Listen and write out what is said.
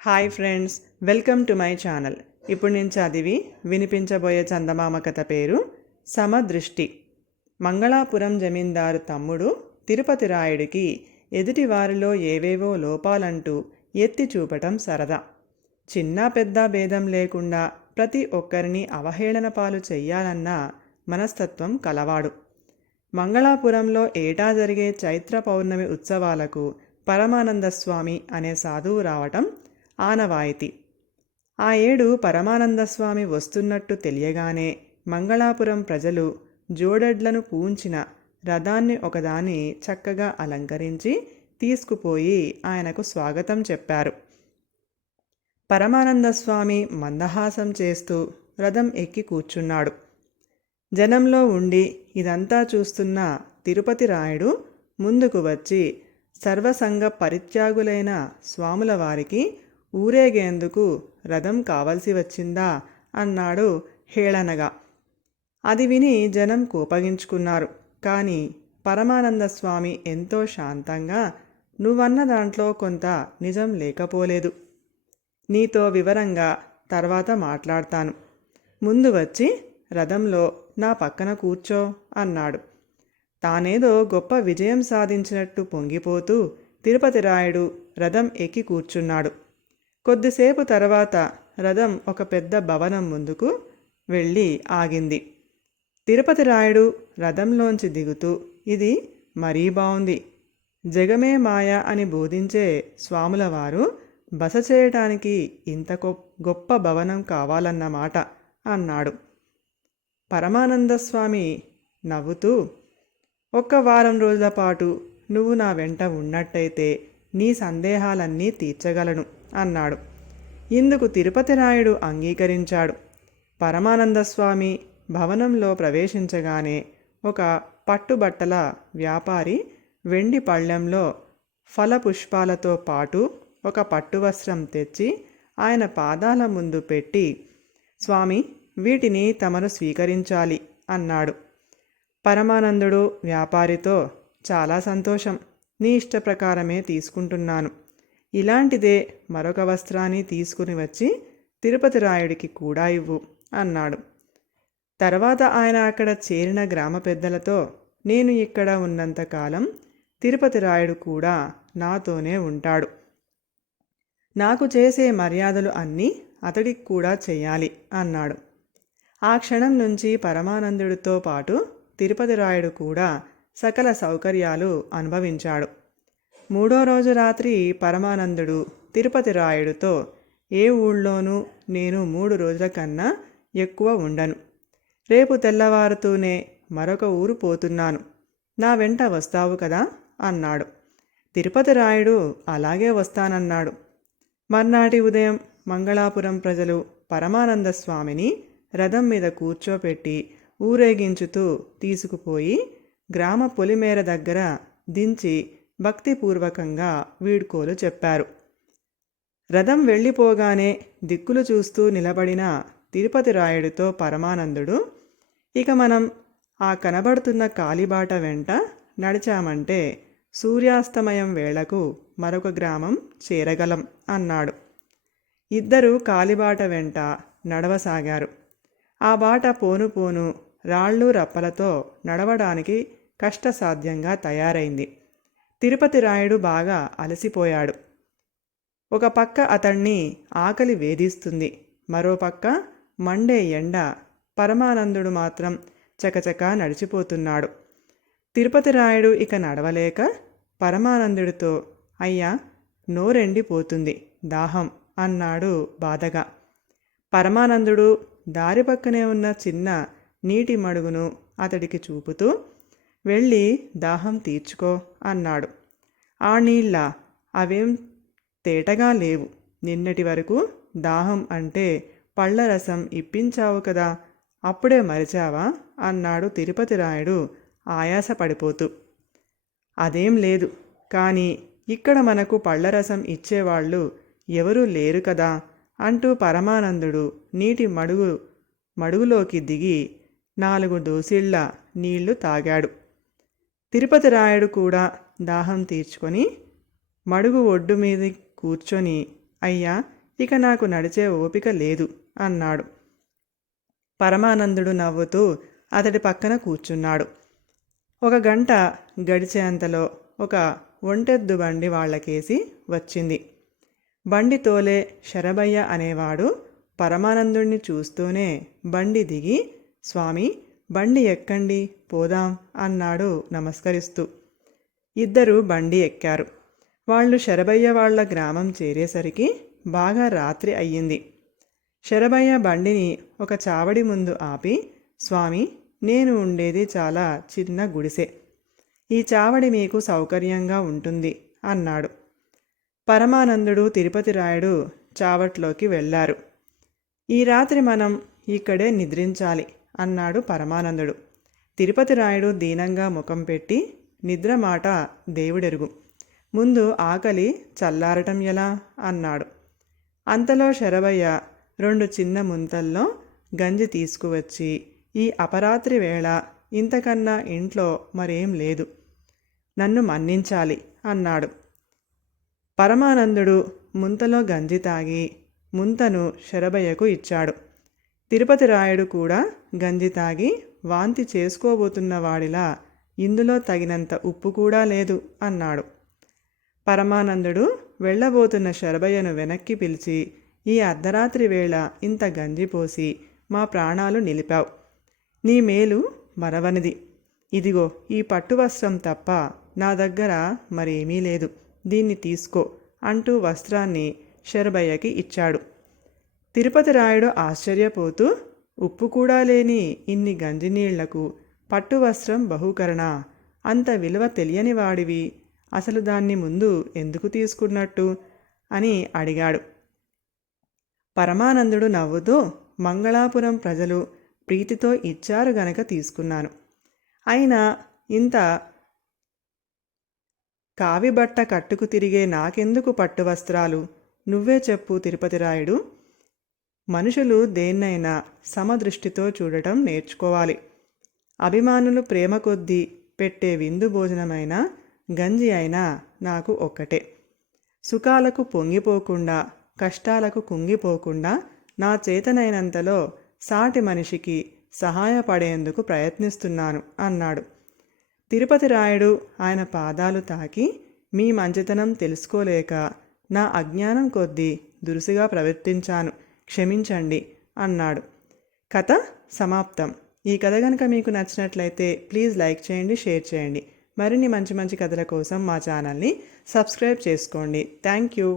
Hi friends, welcome to my channel. ఇప్పుడు నేను చదివి వినిపించబోయే చందమామ కథ పేరు సమదృష్టి. మంగళాపురం జమీందారు తమ్ముడు తిరుపతి రాయుడికి ఎదుటి వారిలో ఏవేవో లోపాలంటూ ఎత్తి చూపటం సరదా. చిన్న పెద్ద భేదం లేకుండా ప్రతి ఒక్కరిని అవహేళన పాలు చెయ్యాలన్న మనస్తత్వం కలవాడు. మంగళాపురంలో ఏటా జరిగే చైత్ర పౌర్ణమి ఉత్సవాలకు పరమానంద స్వామి అనే సాధువు రావటం ఆనవాయితీ. ఆ ఏడు పరమానందస్వామి వస్తున్నట్టు తెలియగానే మంగళాపురం ప్రజలు జోడెడ్లను పూంచిన రథాన్ని ఒకదాన్ని చక్కగా అలంకరించి తీసుకుపోయి ఆయనకు స్వాగతం చెప్పారు. పరమానందస్వామి మందహాసం చేస్తూ రథం ఎక్కి కూర్చున్నాడు. జనంలో ఉండి ఇదంతా చూస్తున్న తిరుపతి రాయుడు ముందుకు వచ్చి సర్వసంగ పరిత్యాగులైన స్వాముల వారికి ఊరేగేందుకు రథం కావలసి వచ్చిందా అన్నాడు హేళనగా. అది విని జనం కోపగించుకున్నారు. కానీ పరమానంద స్వామి ఎంతో శాంతంగా, నువ్వన్న దాంట్లో కొంత నిజం లేకపోలేదు, నీతో వివరంగా తర్వాత మాట్లాడతాను, ముందు వచ్చి రథంలో నా పక్కన కూర్చో అన్నాడు. తానేదో గొప్ప విజయం సాధించినట్టు పొంగిపోతూ తిరుపతి రాయుడు రథం ఎక్కి కూర్చున్నాడు. కొద్దిసేపు తర్వాత రథం ఒక పెద్ద భవనం ముందుకు వెళ్ళి ఆగింది. తిరుపతి రాయుడు రథంలోంచి దిగుతూ, ఇది మరీ బావుంది, జగమే మాయ అని బోధించే స్వాముల వారు బస చేయటానికి ఇంత గొప్ప భవనం కావాలన్నమాట అన్నాడు. పరమానందస్వామి నవ్వుతూ, ఒక్క వారం రోజుల పాటు నువ్వు నా వెంట ఉన్నట్టయితే నీ సందేహాలన్నీ తీర్చగలను అన్నాడు. ఇందుకు తిరుపతి రాయుడు అంగీకరించాడు. పరమానందస్వామి భవనంలో ప్రవేశించగానే ఒక పట్టుబట్టల వ్యాపారి వెండి పళ్ళెంలో ఫలపుష్పాలతో పాటు ఒక పట్టువస్త్రం తెచ్చి ఆయన పాదాల ముందు పెట్టి, స్వామి, వీటిని తమరు స్వీకరించాలి అన్నాడు. పరమానందుడు వ్యాపారితో, చాలా సంతోషం, నీ ఇష్ట ప్రకారమే తీసుకుంటున్నాను, ఇలాంటిదే మరొక వస్త్రాన్ని తీసుకుని వచ్చి తిరుపతి రాయుడికి కూడా ఇవ్వు అన్నాడు. తర్వాత ఆయన అక్కడ చేరిన గ్రామ పెద్దలతో, నేను ఇక్కడ ఉన్నంతకాలం తిరుపతి రాయుడు కూడా నాతోనే ఉంటాడు, నాకు చేసే మర్యాదలు అన్నీ అతడికి కూడా చెయ్యాలి అన్నాడు. ఆ క్షణం నుంచి పరమానందుడితో పాటు తిరుపతి రాయుడు కూడా సకల సౌకర్యాలు అనుభవించాడు. మూడో రోజు రాత్రి పరమానందుడు తిరుపతి రాయుడితో, ఏ ఊళ్ళోనూ నేను 3 రోజుల కన్నా ఎక్కువ ఉండను, రేపు తెల్లవారుతూనే మరొక ఊరు పోతున్నాను, నా వెంట వస్తావు కదా అన్నాడు. తిరుపతి రాయుడు అలాగే వస్తానన్నాడు. మర్నాటి ఉదయం మంగళాపురం ప్రజలు పరమానంద స్వామిని రథం మీద కూర్చోపెట్టి ఊరేగించుతూ తీసుకుపోయి గ్రామ పొలిమేర దగ్గర దించి భక్తిపూర్వకంగా వీడ్కోలు చెప్పారు. రథం వెళ్ళిపోగానే దిక్కులు చూస్తూ నిలబడిన తిరుపతి రాయుడితో పరమానందుడు, ఇక మనం ఆ కనబడుతున్న కాలిబాట వెంట నడిచామంటే సూర్యాస్తమయం వేళకు మరొక గ్రామం చేరగలం అన్నాడు. ఇద్దరూ కాలిబాట వెంట నడవసాగారు. ఆ బాట పోను పోను రాళ్ళు రప్పలతో నడవడానికి కష్టసాధ్యంగా తయారైంది. తిరుపతి రాయుడు బాగా అలసిపోయాడు. ఒక పక్క అతణ్ణి ఆకలి వేధిస్తుంది, మరోపక్క మండే ఎండ. పరమానందుడు మాత్రం చకచకా నడిచిపోతున్నాడు. తిరుపతి రాయుడు ఇక నడవలేక పరమానందుడితో, అయ్యా, నోరెండిపోతుంది, దాహం అన్నాడు బాధగా. పరమానందుడు దారి పక్కనే ఉన్న చిన్న నీటి మడుగును అతడికి చూపుతూ, వెళ్ళి దాహం తీర్చుకో అన్నాడు. ఆ నీళ్ళ, అవేం తేటగా లేవు, నిన్నటి వరకు దాహం అంటే పళ్ళరసం ఇప్పించావు కదా, అప్పుడే మరిచావా అన్నాడు తిరుపతి రాయుడు ఆయాసపడిపోతూ. అదేం లేదు, కానీ ఇక్కడ మనకు పళ్ళరసం ఇచ్చేవాళ్ళు ఎవరూ లేరు కదా అంటూ పరమానందుడు నీటి మడుగులోకి దిగి 4 దోసిళ్ల నీళ్లు తాగాడు. తిరుపతి రాయుడు కూడా దాహం తీర్చుకొని మడుగు ఒడ్డు మీద కూర్చొని అయ్యా, ఇక నాకు నడిచే ఓపిక లేదు అన్నాడు. పరమానందుడు అతడి పక్కన కూర్చున్నాడు. 1 గంట గడిచేంతలో ఒక ఒంటెద్దు బండి వాళ్లకేసి వచ్చింది. బండి తోలే శరభయ్య అనేవాడు పరమానందుణ్ణి చూస్తూనే బండి దిగి, స్వామి, బండి ఎక్కండి, పోదాం అన్నాడు నమస్కరిస్తూ. ఇద్దరు బండి ఎక్కారు. వాళ్ళు శరభయ్య వాళ్ల గ్రామం చేరేసరికి బాగా రాత్రి అయ్యింది. శరభయ్య బండిని ఒక చావడి ముందు ఆపి, స్వామి, నేను ఉండేది చాలా చిన్న గుడిసె. ఈ చావడి మీకు సౌకర్యంగా ఉంటుంది అన్నాడు. పరమానందుడు, తిరుపతి రాయుడు చావట్లోకి వెళ్ళారు. ఈ రాత్రి మనం ఇక్కడే నిద్రించాలి అన్నాడు పరమానందుడు. తిరుపతి రాయుడు దీనంగా ముఖం పెట్టి, నిద్ర మాట దేవుడెరుగు, ముందు ఆకలి చల్లారటం ఎలా అన్నాడు. అంతలో శరభయ్య 2 చిన్న ముంతల్లో గంజి తీసుకువచ్చి, ఈ అపరాత్రి వేళ ఇంతకన్నా ఇంట్లో మరేం లేదు, నన్ను మన్నించాలి అన్నాడు. పరమానందుడు ముంతలో గంజి తాగి ముంతను శరభయ్యకు ఇచ్చాడు. తిరుపతి రాయుడు కూడా గంజి తాగి వాంతి చేసుకోబోతున్న వాడిలా, ఇందులో తగినంత ఉప్పు కూడా లేదు అన్నాడు. పరమానందుడు వెళ్ళబోతున్న శరభయ్యను వెనక్కి పిలిచి, ఈ అర్ధరాత్రి వేళ ఇంత గంజి పోసి మా ప్రాణాలు నిలిపావు. నీ మేలు మరవనిది. ఇదిగో ఈ పట్టు వస్త్రం తప్ప నా దగ్గర మరేమీ లేదు, దీన్ని తీసుకో అంటూ వస్త్రాన్ని శరభయ్యకి ఇచ్చాడు. తిరుపతి రాయుడు ఆశ్చర్యపోతూ, ఉప్పు కూడా లేని ఇన్ని గంజినీళ్లకు పట్టు వస్త్రం బహుకరణ, అంత విలువ తెలియని వాడివి, అసలు దాన్ని ముందు ఎందుకు తీసుకున్నట్టు అని అడిగాడు. పరమానందుడు నవ్వుతూ, మంగళాపురం ప్రజలు ప్రీతితో ఇచ్చారు గనక తీసుకున్నాను. అయినా ఇంత కావిబట్ట కట్టుకు తిరిగే నాకెందుకు పట్టు వస్త్రాలు? నువ్వే చెప్పు తిరుపతి రాయుడు. మనుషులు దేన్నైనా సమదృష్టితో చూడటం నేర్చుకోవాలి. అభిమానులు ప్రేమ కొద్దీ పెట్టే విందు భోజనమైనా గంజి అయినా నాకు ఒక్కటే. సుఖాలకు పొంగిపోకుండా, కష్టాలకు కుంగిపోకుండా నా చేతనైనంతలో సాటి మనిషికి సహాయపడేందుకు ప్రయత్నిస్తున్నాను అన్నాడు. తిరుపతి రాయుడు ఆయన పాదాలు తాకి, మీ మంచితనం తెలుసుకోలేక నా అజ్ఞానం కొద్దీ దురుసుగా ప్రవర్తించాను, క్షమించండి అన్నాడు. కథ సమాప్తం. ఈ కథ కనుక మీకు నచ్చినట్లయితే ప్లీజ్ లైక్ చేయండి, షేర్ చేయండి. మరిన్ని మంచి మంచి కథల కోసం మా ఛానల్ని సబ్స్క్రైబ్ చేసుకోండి. Thank you.